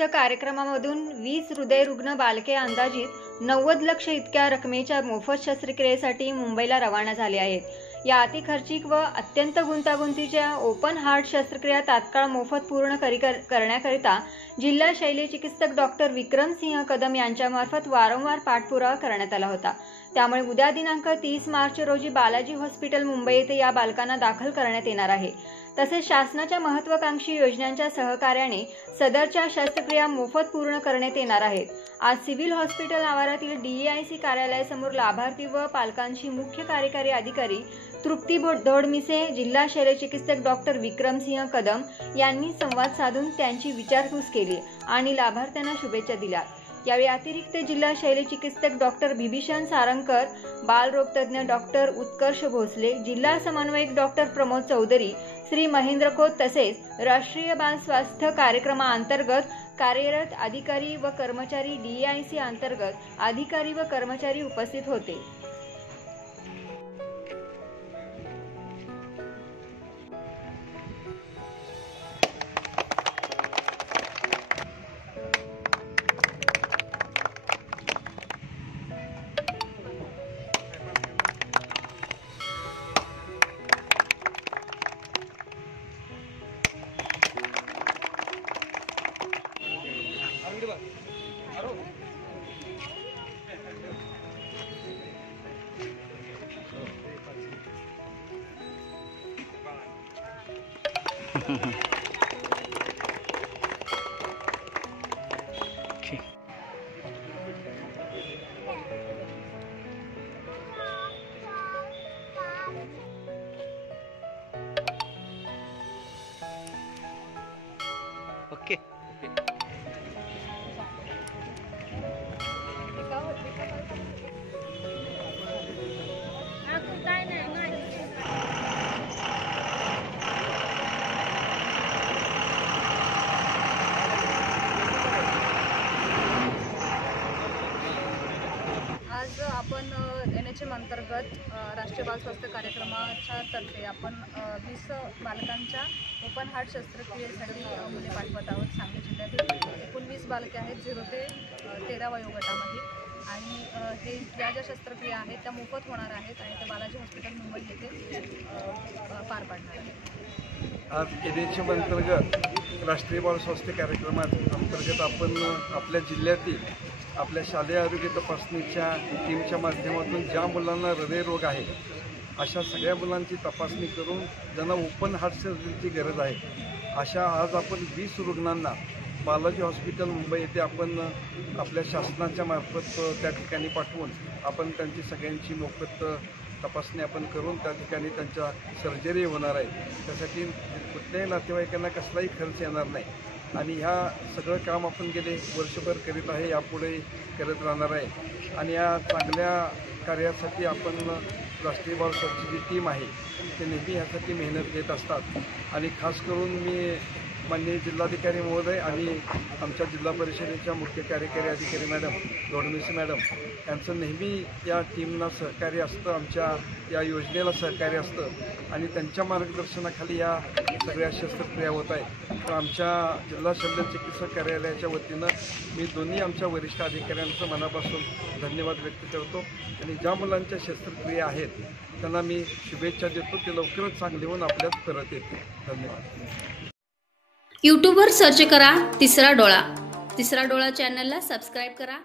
स्वास्थ्य कार्यक्रमामधून 20 हृदयरुग्ण बालके अंदाजित 90 लाख इतक्या रकमेच्या मोफत शस्त्रक्रियेसाठी मुंबईला रवाना झाले आहेत। या अतिखर्चिक व अत्यंत गुंतागुंतीच्या ओपन हार्ट शस्त्रक्रिया तात्काळ मोफत पूर्ण करण्याकरिता जिल्हा शल्यचिकित्सक डॉक्टर विक्रमसिंह कदम यांच्यामार्फत वारंवार पाठपुरावा करण्यात आला होता। त्यामुळे उद्या दिनांक 30 मार्च रोजी बालाजी हॉस्पिटल मुंबई येथे या बालकांना दाखल करण्यात येणार आहे। तसेच शासनाच्या महत्त्वाकांक्षी योजनांच्या सहकार्याने सदरच्या शस्त्रक्रिया मोफत पूर्ण करण्यात येणार आहेत। आज सिव्हिल हॉस्पिटल आवारातील DEIC कार्यालयासमोर लाभार्थी व पालकांशी मुख्य कार्यकारी अधिकारी तृप्ती धोडमिसे, जिल्हा शल्यचिकित्सक डॉक्टर विक्रमसिंह कदम यांनी संवाद साधून त्यांची विचारपूस केली आणि लाभार्थ्यांना शुभेच्छा दिल्या। यावेळी अतिरिक्त जिल्हा शल्यचिकित्सक डॉक्टर बिभीषण सारंगकर, बालरोगतज्ञ डॉक्टर उत्कर्ष भोसले, जिल्हा समन्वयक डॉक्टर प्रमोद चौधरी, श्री महेंद्र खोत तसेच राष्ट्रीय बाल स्वास्थ्य कार्यक्रमाअंतर्गत कार्यरत अधिकारी व कर्मचारी DEIC अंतर्गत अधिकारी व कर्मचारी उपस्थित होते। ओके आज आपण NHM अंतर्गत राष्ट्रीय बाल स्वास्थ्य कार्यक्रमाच्या तर्फे आपण 20 बालकांच्या ओपन हार्ट शस्त्रक्रियेसाठी मुले पाठवत आहोत। सांगली जिल्ह्यातील एकूण 20 बालके आहेत 0 ते 13 वयोगटामध्ये आणि हे ज्या शस्त्रक्रिया आहेत त्या मोफत होणार आहेत आणि त्या बालाजी हॉस्पिटल मुंबई येथे पार पाडणार आहेत। आज NHM अंतर्गत राष्ट्रीय बाल स्वास्थ्य कार्यक्रमाअंतर्गत आपण आपल्या जिल्ह्यातील आपल्या शालेय आरोग्य तपासणीच्या टीमच्या माध्यमातून ज्या मुलांना हृदयरोग आहे अशा सगळ्या मुलांची तपासणी करून ज्यांना ओपन हार्ट सर्जरीची गरज आहे अशा आज आपण 20 रुग्णांना बालाजी हॉस्पिटल मुंबई येथे आपण आपल्या शासनाच्या मार्फत त्या ठिकाणी पाठवून आपण त्यांची सगळ्यांची मोफत तपासणी आपण करून त्या ठिकाणी त्यांच्या सर्जरी होणार आहे। त्यासाठी कुठल्याही नातेवाईकांना कसलाही खर्च येणार नाही आणि ह्या सगळं काम आपण गेले वर्षभर करीत आहे, यापुढे करत राहणार आहे आणि या चांगल्या कार्यासाठी आपण राष्ट्रीय बाल स्वास्थ्य जी टीम आहे ते नेहमी ह्यासाठी मेहनत घेत असतात आणि खास करून मी माननीय जिल्हाधिकारी महोदय आणि आमच्या जिल्हा परिषदेच्या मुख्य कार्यकारी अधिकारी मॅडम धोडमिसे मॅडम यांचं नेहमी या टीमला सहकार्य असतं, आमच्या या योजनेला सहकार्य असतं आणि त्यांच्या मार्गदर्शनाखाली या सगळ्या शस्त्रक्रिया होत आहेत। तर आमच्या जिल्हा शल्यचिकित्सक कार्यालयाच्या वतीनं मी दोन्ही आमच्या वरिष्ठ अधिकाऱ्यांचं मनापासून धन्यवाद व्यक्त करतो आणि ज्या मुलांच्या शस्त्रक्रिया आहेत त्यांना मी शुभेच्छा देतो, ते लवकरच चांगले होऊन आपल्यात परत येतील। धन्यवाद। यूट्यूबवर सर्च करा तिसरा डोळा चॅनलला सबस्क्राईब करा।